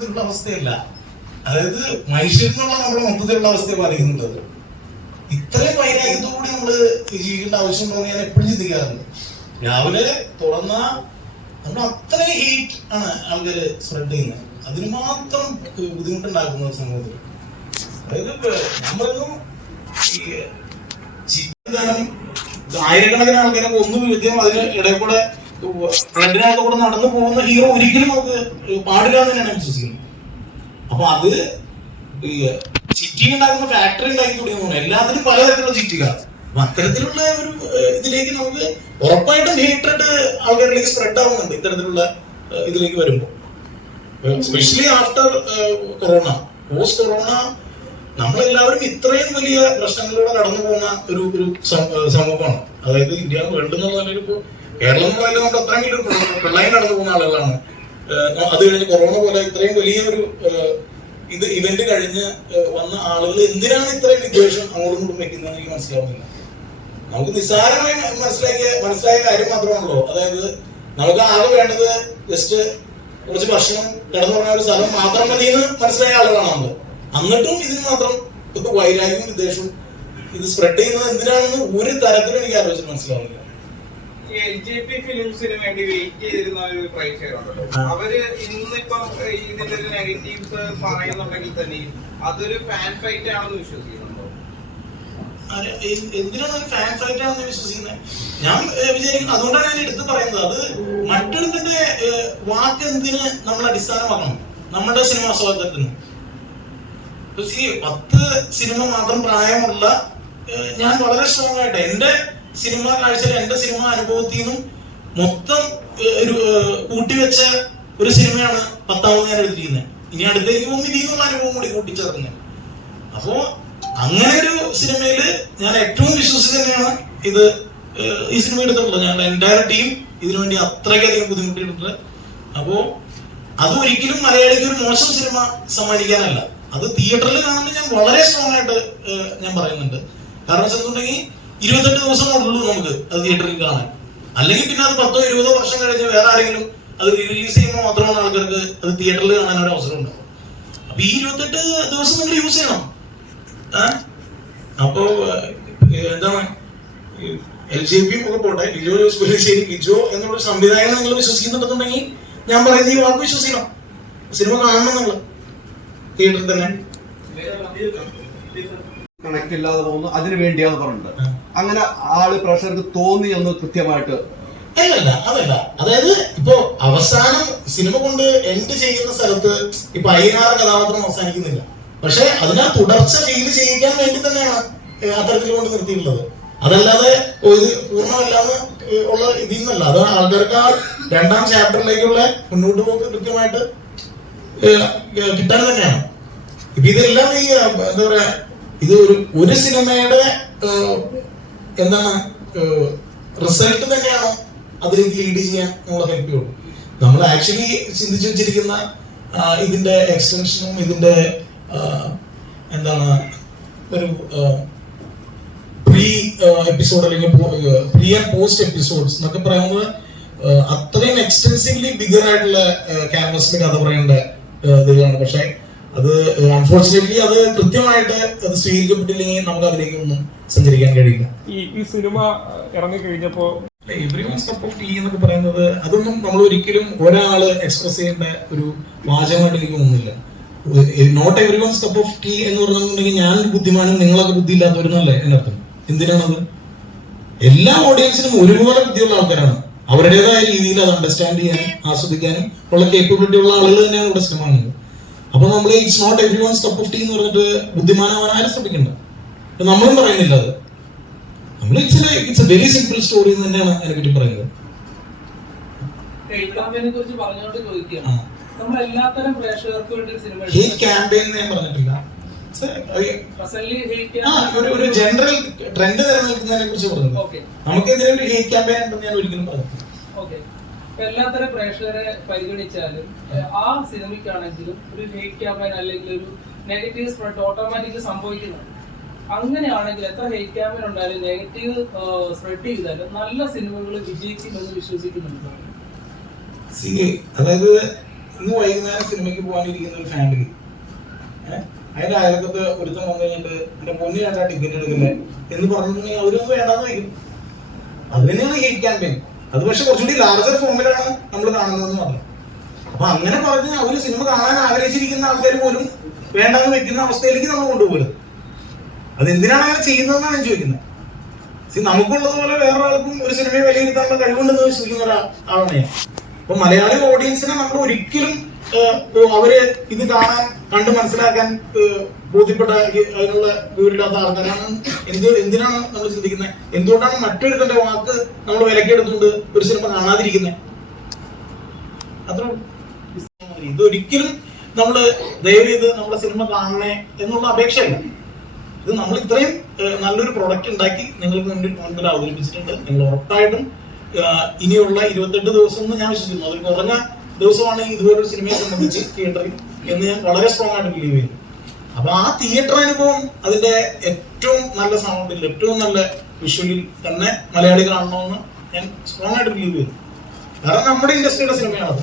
മൊത്തത്തിലുള്ള അവസ്ഥയല്ല. അതായത് മനുഷ്യരിലുള്ള നമ്മുടെ മൊത്തത്തിലുള്ള അവസ്ഥയെ പറയുന്നുള്ളത്. ഇത്രയും വൈരാഗ്യത്തോടുകൂടി നമ്മള് ജീവിക്കേണ്ട ആവശ്യമുണ്ടോ ഞാൻ എപ്പോഴും ചിന്തിക്കാറുണ്ട്. രാവിലെ തുറന്ന നമ്മൾ അത്രയും ഹീറ്റ് ആണ് ആൾക്കാര് സ്പ്രെഡ് ചെയ്യുന്നത്. അതിന് മാത്രം ബുദ്ധിമുട്ടുണ്ടാക്കുന്ന സമൂഹത്തിൽ. അതായത് ഞാൻ പറഞ്ഞു ആയിരക്കണക്കിന് ആൾക്കാരെ കൊന്നു വിദ്യം അതിന് ഇടയിൽ കൂടെ ഫ്ലഡിനകത്ത് കൂടെ നടന്നു പോകുന്ന ഹീറോ ഒരിക്കലും നമുക്ക് പാടില്ല എന്ന് തന്നെയാണ് വിശ്വസിക്കുന്നത്. അപ്പൊ അത് ചിറ്റിങ് ഉണ്ടാക്കുന്ന ഫാക്ടറി ഉണ്ടാക്കി തുടങ്ങുന്നു. എല്ലാത്തിനും പലതരത്തിലുള്ള ചിറ്റിക. അപ്പൊ അത്തരത്തിലുള്ള ഒരു ഇതിലേക്ക് നമുക്ക് ഉറപ്പായിട്ടും ഹേറ്റഡ് ആൾക്കാരിലേക്ക് സ്പ്രെഡ് ആവുന്നുണ്ട് ഇത്തരത്തിലുള്ള ഇതിലേക്ക് വരുമ്പോൾ. Especially after corona, post corona നമ്മളെല്ലാവരും ഇത്രയും വലിയ പ്രശ്നങ്ങളിലൂടെ കടന്നു പോകുന്ന ഒരു സമൂഹമാണ്. അതായത് ഇന്ത്യ വേൾഡ് എന്നുള്ളതിൽ ഇപ്പോ കേരളം എന്നുള്ളതിൽ നമ്മൾ അത്രയും വലിയൊരു പ്രളയം കടന്നു പോകുന്ന ആളുകളാണ്. അത് കഴിഞ്ഞ് കൊറോണ പോലെ ഇത്രയും വലിയൊരു ഇത് ഇവന്റ് കഴിഞ്ഞ് വന്ന ആളുകൾ എന്തിനാണ് ഇത്രയും വിദ്വേഷം അങ്ങോട്ടും ഇങ്ങോട്ടും വെക്കുന്നതെന്ന് എനിക്ക് മനസ്സിലാവുന്നില്ല. നമുക്ക് നിസ്സാരമായി മനസ്സിലായ കാര്യം മാത്രമാണല്ലോ. അതായത് നമുക്ക് ആകെ വേണ്ടത് ജസ്റ്റ് കുറച്ച് ഭക്ഷണം, കിടന്നു പറഞ്ഞ ഒരു സ്ഥലം മാത്രം മതി എന്ന് മനസ്സിലായ ആളുകളാണ് നമ്മൾ. എന്നിട്ടും ഇതിന് മാത്രം ഇപ്പൊ വൈരാഗ്യവും വിദ്വേഷവും ഇത് സ്പ്രെഡ് ചെയ്യുന്നത് എന്തിനാണെന്ന് ഒരു തരത്തിലും എനിക്ക് ആലോചിച്ച് മനസ്സിലാവുന്നില്ല. LJP ഫിലിംസിന് വേണ്ടി വെയിറ്റ് ചെയ്തിരുന്ന ഒരു പ്രേക്ഷകരുണ്ടല്ലോ, അവര് ഇന്നിപ്പം ഇതിന്റെ ഒരു നെഗറ്റീവ്സ് പറയുന്നുണ്ടെങ്കിൽ തന്നെ അതൊരു ഫാൻ ഫൈറ്റ് ആണെന്ന് വിശ്വസിക്കുന്നുണ്ടോ? എന്തിനാണ് ഒരു ഫാൻ ഫൈറ്റ് ആണെന്ന് വിശ്വസിക്കുന്നത്? ഞാൻ വിചാരിക്കുന്നു, അതുകൊണ്ടാണ് ഞാൻ എടുത്ത് പറയുന്നത്. അത് മറ്റൊരുത്തിന്റെ വാക്ക് എന്തിന് നമ്മൾ അടിസ്ഥാനമാക്കണം നമ്മുടെ സിനിമാ സ്വാതന്ത്ര്യത്തിന്? 10 സിനിമ മാത്രം പ്രായമുള്ള ഞാൻ വളരെ സ്ട്രോങ് ആയിട്ട് എന്റെ സിനിമ കാഴ്ചയിൽ എന്റെ സിനിമ അനുഭവത്തിൽ നിന്നും മൊത്തം ഒരു കൂട്ടിവെച്ച ഒരു സിനിമയാണ് 10ാമത് ഞാൻ എടുത്തിരിക്കുന്നത്. ഇനി അടുത്തേക്ക് പോകുമ്പോൾ ഇതിനുള്ള അനുഭവം കൂടി കൂട്ടിച്ചേർക്കുന്നത്. അപ്പോ അങ്ങനെ ഒരു സിനിമയില് ഞാൻ ഏറ്റവും വിശ്വസിച്ച് തന്നെയാണ് ഇത് ഈ സിനിമ എടുത്തിട്ടുള്ളത്. ഞങ്ങളുടെ എൻറ്റയർ ടീം ഇതിനുവേണ്ടി അത്രയ്ക്കധികം ബുദ്ധിമുട്ടിയിട്ടുണ്ട്. അപ്പോ അതൊരിക്കലും മലയാളിക്ക് ഒരു മോശം സിനിമ സമ്മാനിക്കാനല്ല, അത് തിയേറ്ററിൽ കാണുന്നത് ഞാൻ വളരെ സ്ട്രോങ് ആയിട്ട് ഞാൻ പറയുന്നുണ്ട്. കാരണം വെച്ചിട്ടുണ്ടെങ്കിൽ 28 ദിവസം ഉള്ളൂ നമുക്ക് അത് തിയേറ്ററിൽ കാണാൻ. അല്ലെങ്കിൽ പിന്നെ അത് 10 or 20 വർഷം കഴിഞ്ഞ് വേറെ ആരെങ്കിലും അത് റിലീസ് ചെയ്യുമ്പോൾ മാത്രമാണ് ആൾക്കാർക്ക് അത് തിയേറ്ററിൽ കാണാൻ ഒരു അവസരം ഉണ്ടാവും. അപ്പൊ ഈ 28 ദിവസം നിങ്ങൾ യൂസ് ചെയ്യണം. അപ്പോ എന്താണ് LJP ഒക്കെ പോട്ടെ, ലിജോ ജോസ് ലിജോ എന്നുള്ള സംവിധായകൻ നിങ്ങൾ വിശ്വസിക്കുന്നുണ്ടെന്നുണ്ടെങ്കിൽ ഞാൻ പറയുന്നത് ഈ വാക്ക് വിശ്വസിക്കണം. സിനിമ കാണണം നിങ്ങൾ തിയേറ്ററിൽ തന്നെ. കണക്ട് ഇല്ലാതെ പോകുന്നു, അതിനു വേണ്ടിയാന്ന് പറഞ്ഞിട്ട് അങ്ങനെ ആള് പ്രേക്ഷകർക്ക് തോന്നി എന്ന് കൃത്യമായിട്ട് അല്ലല്ല, അതല്ല. അതായത് ഇപ്പോ അവസാനം സിനിമ കൊണ്ട് എൻഡ് ചെയ്യുന്ന സ്ഥലത്ത് ഇപ്പൊ 16 കഥാപാത്രം അവസാനിക്കുന്നില്ല. പക്ഷെ അതിനാ തുടർച്ച ഫീൽ ചെയ്യിക്കാൻ വേണ്ടി തന്നെയാണ് അത്തരത്തിൽ കൊണ്ട് നിർത്തിയിട്ടുള്ളത്. അതല്ലാതെ ഇത് പൂർണ്ണമല്ലാന്ന് ഉള്ള ഇതിന്നല്ല. അത് ആൾക്കാർക്ക് ആ 2ാം ചാപ്റ്ററിലേക്കുള്ള മുന്നോട്ട് പോക്ക് കൃത്യമായിട്ട് കിട്ടാൻ തന്നെയാണ്. ഇപ്പൊ ഇതെല്ലാം ഈ എന്താ പറയാ, ഇത് ഒരു സിനിമയുടെ എന്താണ് റിസൾട്ട് തന്നെയാണ് അതിലേക്ക് ലീഡ് ചെയ്യാൻ നമ്മളെ ഹെൽപ്പ് ചെയ്യുള്ളൂ. നമ്മൾ ആക്ച്വലി ചിന്തിച്ചു വെച്ചിരിക്കുന്ന ഇതിന്റെ എക്സ്റ്റൻഷനും ഇതിന്റെ എന്താണ് ഒരു പ്രീ എപ്പിസോഡ് അല്ലെങ്കിൽ പ്രീ ആൻഡ് പോസ്റ്റ് എപ്പിസോഡ്സ് എന്നൊക്കെ പറയുന്നത് അത്രയും എക്സ്റ്റെൻസീവ്ലി ബിഗർ ആയിട്ടുള്ള ക്യാൻവസിൽ കഥ പറയേണ്ട ഇതാണ്. പക്ഷെ അത് അൺഫോർച്ചുനേറ്റ്ലി അത് കൃത്യമായിട്ട് അത് സ്വീകരിക്കപ്പെട്ടില്ലെങ്കിൽ നമുക്ക് അതിലേക്ക് ഒന്നും സഞ്ചരിക്കാൻ കഴിയില്ല. ഈ സിനിമ ഇറങ്ങിക്കഴിഞ്ഞപ്പോ എവരിവൺസ് കപ്പ് ഓഫ് ടീ എന്നൊക്കെ പറയുന്നത് അതൊന്നും നമ്മൾ ഒരിക്കലും ഒരാള് എക്സ്പ്രസ് ചെയ്യേണ്ട ഒരു വാചകമായിട്ട് എനിക്ക് തോന്നുന്നില്ല. Not everyone's cup of tea എന്ന് പറഞ്ഞിട്ടുണ്ടെങ്കിൽ ഞാൻ ബുദ്ധിമാനും നിങ്ങളൊക്കെ ബുദ്ധി ഇല്ലാത്തവരെന്നല്ലേ എന്നർത്ഥം. എന്തിനാണത്? എല്ലാ ഓഡിയൻസിനും ഒരുപോലെ ബുദ്ധിയുള്ള ആൾക്കാരാണ്. അവരുടേതായ രീതിയിൽ അത് അണ്ടർസ്റ്റാൻഡ് ചെയ്യാനും ആസ്വദിക്കാനും ഉള്ള കേപ്പബിലിറ്റി ഉള്ള ആളുകൾ തന്നെയാണ് ഇവിടെ സിനിമ. അപ്പൊ നമ്മൾ it's not everyone's cup of tea എന്ന് പറഞ്ഞിട്ട് ബുദ്ധിമാനാവാൻ ആരും ശ്രമിക്കണ്ട. നമ്മളും പറയുന്നില്ല അത്. നമ്മൾ it's a very simple story എന്ന് തന്നെയാണ് അതിനെ പറ്റി പറയുന്നത്. ഹേറ്റ് ക്യാമ്പയിൻ ഞാൻ പറഞ്ഞിട്ടില്ല. ഒരു ജനറൽ ട്രെൻഡ് നിലനിൽക്കുന്നതിനെ കുറിച്ച് പറഞ്ഞത്. നമുക്കെതിരെ ഒരു ഹേറ്റ് ക്യാമ്പയിൻ ഉണ്ടെന്ന് ഞാൻ ഒരിക്കലും പറഞ്ഞിട്ടില്ല. എല്ലാത്തരം പ്രേക്ഷകരെ പരിഗണിച്ചാലും ആ സിനിമയ്ക്കാണെങ്കിലും ഒരു ഹേറ്റ് ക്യാമ്പയിൻ അല്ലെങ്കിൽ ഒരു നെഗറ്റീവ് സ്പ്രെഡ് ഓട്ടോമാറ്റിക്കലി സംഭവിക്കുന്നുണ്ട്. അങ്ങനെയാണെങ്കിൽ എത്ര ഹേറ്റ് ക്യാമ്പയിൻ ഉണ്ടായാലും നെഗറ്റീവ് സ്പ്രെഡ് ചെയ്താലും നല്ല സിനിമകൾ വിജയിക്കുമെന്ന് വിശ്വസിക്കുന്നുണ്ട്. അതായത് ഇന്ന് വൈകുന്നേരം സിനിമയ്ക്ക് പോകാനിരിക്കുന്ന ഒരു ഫാമിലി, അതിന്റെ അയൽക്കത്ത് ഒരുത്തം വന്നു കഴിഞ്ഞിട്ട് എന്റെ പൊന്നു ചേട്ടാ ടിക്കറ്റ് എടുക്കില്ലേ എന്ന് പറഞ്ഞിട്ടുണ്ടെങ്കിൽ അവരൊന്നും വേണ്ടാന്ന് വയ്ക്കും. അത് തന്നെയാണ് ഹേറ്റ് ക്യാമ്പയിൻ. അത് പക്ഷെ കുറച്ചുകൂടി ലാർജർ ഫോമിലാണ് നമ്മൾ കാണുന്നതെന്ന് പറഞ്ഞു. അപ്പൊ അങ്ങനെ പറഞ്ഞ് അവര് സിനിമ കാണാൻ ആഗ്രഹിച്ചിരിക്കുന്ന ആൾക്കാർ പോലും വേണ്ടാന്ന് വെക്കുന്ന അവസ്ഥയിലേക്ക് നമ്മൾ കൊണ്ടുപോകരുത്. അതെന്തിനാണ് അങ്ങനെ ചെയ്യുന്നതെന്നാണ് ഞാൻ ചോദിക്കുന്നത്. നമുക്കുള്ളതുപോലെ വേറൊരാൾക്കും ഒരു സിനിമയെ വിലയിരുത്താനുള്ള കഴിവുണ്ടെന്ന് വിശ്വസിക്കുന്ന ഒരാളാണ് ഞാൻ. അപ്പൊ മലയാളി ഓഡിയൻസിനെ നമ്മൾ ഒരിക്കലും അവര് ഇത് കാണാൻ കണ്ട് മനസ്സിലാക്കാൻ ബോധ്യപ്പെട്ട അതിനുള്ള വിവരമില്ലാത്ത ആൾക്കാരാണ്. എന്തിനാണ് നമ്മൾ ചിന്തിക്കുന്നത്? എന്തുകൊണ്ടാണ് മറ്റൊരുത്തന്റെ വാക്ക് നമ്മൾ വിലക്കെടുത്തുകൊണ്ട് ഒരു സിനിമ കാണാതിരിക്കുന്നത്? അത്ര ഇതൊരിക്കലും നമ്മള് ദയവ് ചെയ്ത് നമ്മുടെ സിനിമ കാണണേ എന്നുള്ള അപേക്ഷയല്ല. ഇത് നമ്മൾ ഇത്രയും നല്ലൊരു പ്രൊഡക്റ്റ് ഉണ്ടാക്കി നിങ്ങൾക്ക് മുൻപിൽ അവതരിപ്പിച്ചിട്ടുണ്ട്. നിങ്ങൾ ഉറപ്പായിട്ടും ഇനിയുള്ള 28 ദിവസം എന്ന് ഞാൻ വിശ്വസിക്കുന്നു. അതിൽ കുറഞ്ഞ ദിവസമാണ് ഇതുപോലൊരു സിനിമയെ സംബന്ധിച്ച് തിയേറ്ററിൽ എന്ന് ഞാൻ വളരെ സ്ട്രോങ് ആയിട്ട് ബിലീവ് ചെയ്യുന്നു. അപ്പൊ ആ തിയേറ്റർ അനുഭവം അതിന്റെ ഏറ്റവും നല്ല സൗണ്ടിൽ ഏറ്റവും നല്ല വിഷ്വലിൽ തന്നെ മലയാളി കാണണമെന്ന് ഞാൻ സ്ട്രോങ് ആയിട്ട് ബിലീവ് ചെയ്യുന്നു. കാരണം നമ്മുടെ ഇൻഡസ്ട്രിയുടെ സിനിമയാണത്.